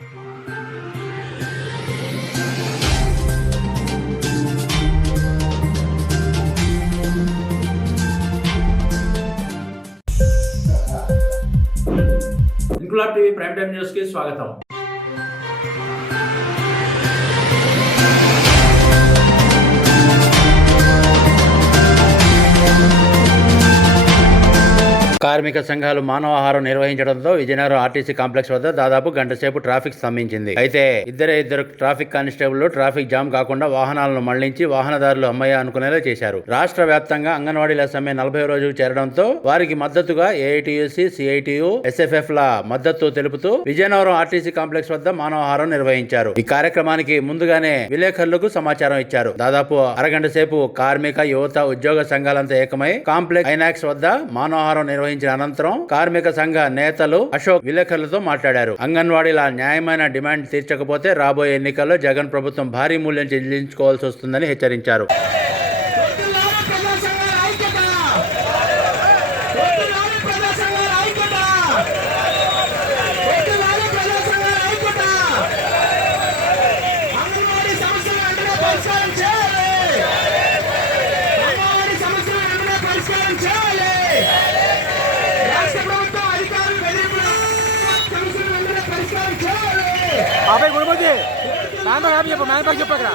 Inquilab TV prime time news కి స్వాగతం. కార్మిక సంఘాలు మానవాహారం నిర్వహించడంతో విజయనగరం ఆర్టీసీ కాంప్లెక్స్ వద్ద దాదాపు గంట సేపు ట్రాఫిక్ స్తంభించింది. అయితే ఇద్దరు ట్రాఫిక్ కానిస్టేబుల్ ట్రాఫిక్ జామ్ కాకుండా వాహనాలను మళ్లించి వాహనదారులు అమ్మయ్య అనుకునేలా చేశారు. రాష్ట్ర వ్యాప్తంగా అంగన్వాడీల సమ్మె 40వ రోజుకు చేరడంతో వారికి మద్దతుగా ఏఐటీయూసీ, సిఐటియు, ఎస్ఎఫ్ఎఫ్ ల మద్దతు తెలుపుతూ విజయనగరం ఆర్టీసీ కాంప్లెక్స్ వద్ద మానవాహారం నిర్వహించారు. ఈ కార్యక్రమానికి ముందుగానే విలేకరులకు సమాచారం ఇచ్చారు. దాదాపు అరగంట సేపు కార్మిక, యువత, ఉద్యోగ సంఘాలంతా ఏకమై కాంప్లెక్స్ ఐనాక్స్ వద్ద మానవాహారం నిర్వహించిన అనంతరం కార్మిక సంఘ నేతలు అశోక్ విలేకరులతో మాట్లాడారు. అంగన్వాడీల న్యాయమైన డిమాండ్ తీర్చకపోతే రాబోయే ఎన్నికల్లో జగన్ ప్రభుత్వం భారీ మూల్యం చెల్లించుకోవాల్సి వస్తుందని హెచ్చరించారు. అబ్బాయి గుడిపోతే నాన్న హ్యాపీ చెప్పు మ్యాన్ ప్యాక్ చెప్పకరా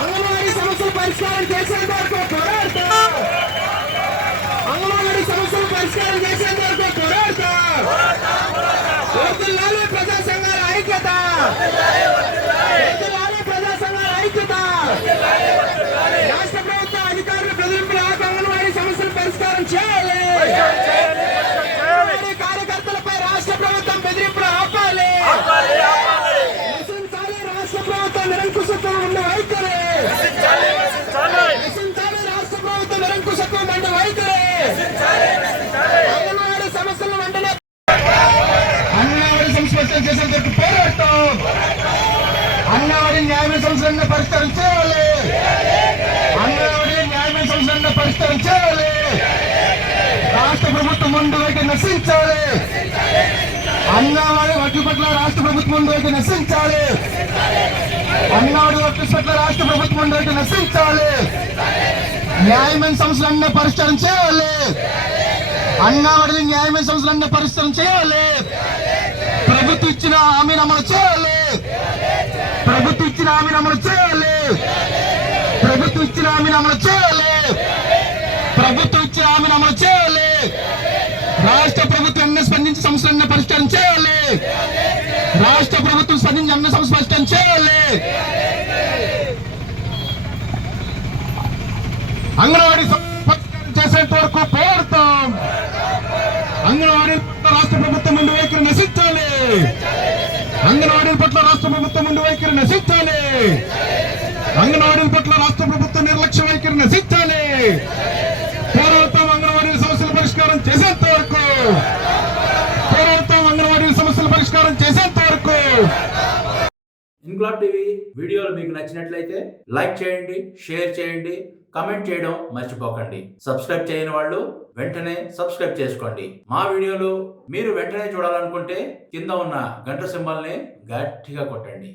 అంగన్వాడీ సమస్యలు పరిష్కారం చేసేంత వరకు పోరాడతా. అంగన్వాడీ సమస్యలు పరిష్కారం చేసేంత వరకు పోరాడతా. వద్దులాలి ప్రజా సంఘాల ఐక్యత, వద్దులాలి ప్రజా సంఘాల ఐక్యత. రాష్ట్ర ప్రభుత్వ అధికారులు బెదిరింపులు ఆపి అంగన్వాడీ సమస్యలు పరిష్కారం చేయాలి. కార్యకర్తలపై రాష్ట్ర ప్రభుత్వం బెదిరింపులు ఆపాలి. నశించాలి రాష్ట్ర ప్రభుత్వం నిరంకుశత్వం ఉన్న వైఖరి. నశించాలి రాష్ట్ర ప్రభుత్వం నిరంకుశత్వం ఉన్న వైఖరి. అంగన్వాడీ సమస్యలను వెంటనే అంగన్వాడీ సంస్కరణ చేసేందుకు పోరాడతాం. అంగన్వాడీ న్యాయమైన సమస్యలను పరిష్కారం చేయాలి. అంగన్వాడీ న్యాయమైన సమస్యలను పరిష్కారం చేయాలి. రాష్ట్ర ప్రభుత్వం ముందు వైఖరి నశించాలి. అంగన్వాడీ వర్గ పట్ల రాష్ట్ర ప్రభుత్వం ముందు వైఖరి నశించాలి. అంగన్వాడీ వర్గ పట్ల రాష్ట్ర ప్రభుత్వం ముందు వైఖరి నశించాలి. న్యాయమైన సమస్యలన్నీ పరిష్కారం చేయాలి. అంగన్వాడీ న్యాయమైన సమస్యలన్నీ పరిష్కారం చేయాలి. ప్రభుత్వం ఇచ్చిన హామీని అమలు చేయాలి. ప్రభుత్వం ఇచ్చిన హామీని అమలు చేయాలి. ప్రభుత్వం ఇచ్చిన హామీని అమలు చేయాలి. ప్రభుత్వం ఇచ్చిన హామీని అమలు చేయాలి. రాష్ట్ర ప్రభుత్వం అన్ని స్పందించి సమస్యలన్నీ పరిష్కారం చేయాలి. రాష్ట్ర ప్రభుత్వం స్పందించి అన్ని సమస్యలు పరిష్కారం చేయాలి. అంగన్వాడీ పరిష్కారం చేసేంత వరకు పోరాడతాం. అంగన్వాడీ పట్ల రాష్ట్ర ప్రభుత్వం ముందు వైఖరి నశించాలి. అంగన్వాడీల పట్ల రాష్ట్ర ప్రభుత్వం ముందు వైఖరి నశించాలి. అంగన్వాడీల పట్ల రాష్ట్ర ప్రభుత్వం నిర్లక్ష్య వైఖరి నశించాలి. పోరాడతాం అంగన్వాడీ సమస్యల పరిష్కారం చేసేంత వరకు. పోరాడతాం అంగన్వాడీ సమస్యల పరిష్కారం చేసేంత వరకు. ఇంక్లాబ్ టీవీ వీడియోలు మీకు నచ్చినట్లయితే లైక్ చేయండి, షేర్ చేయండి, కమెంట్ చేయడం మర్చిపోకండి. సబ్స్క్రైబ్ చేయని వాళ్ళు వెంటనే సబ్స్క్రైబ్ చేసుకోండి. మా వీడియోలు మీరు వెంటనే చూడాలనుకుంటే కింద ఉన్న గంట సింబల్ని గట్టిగా కొట్టండి.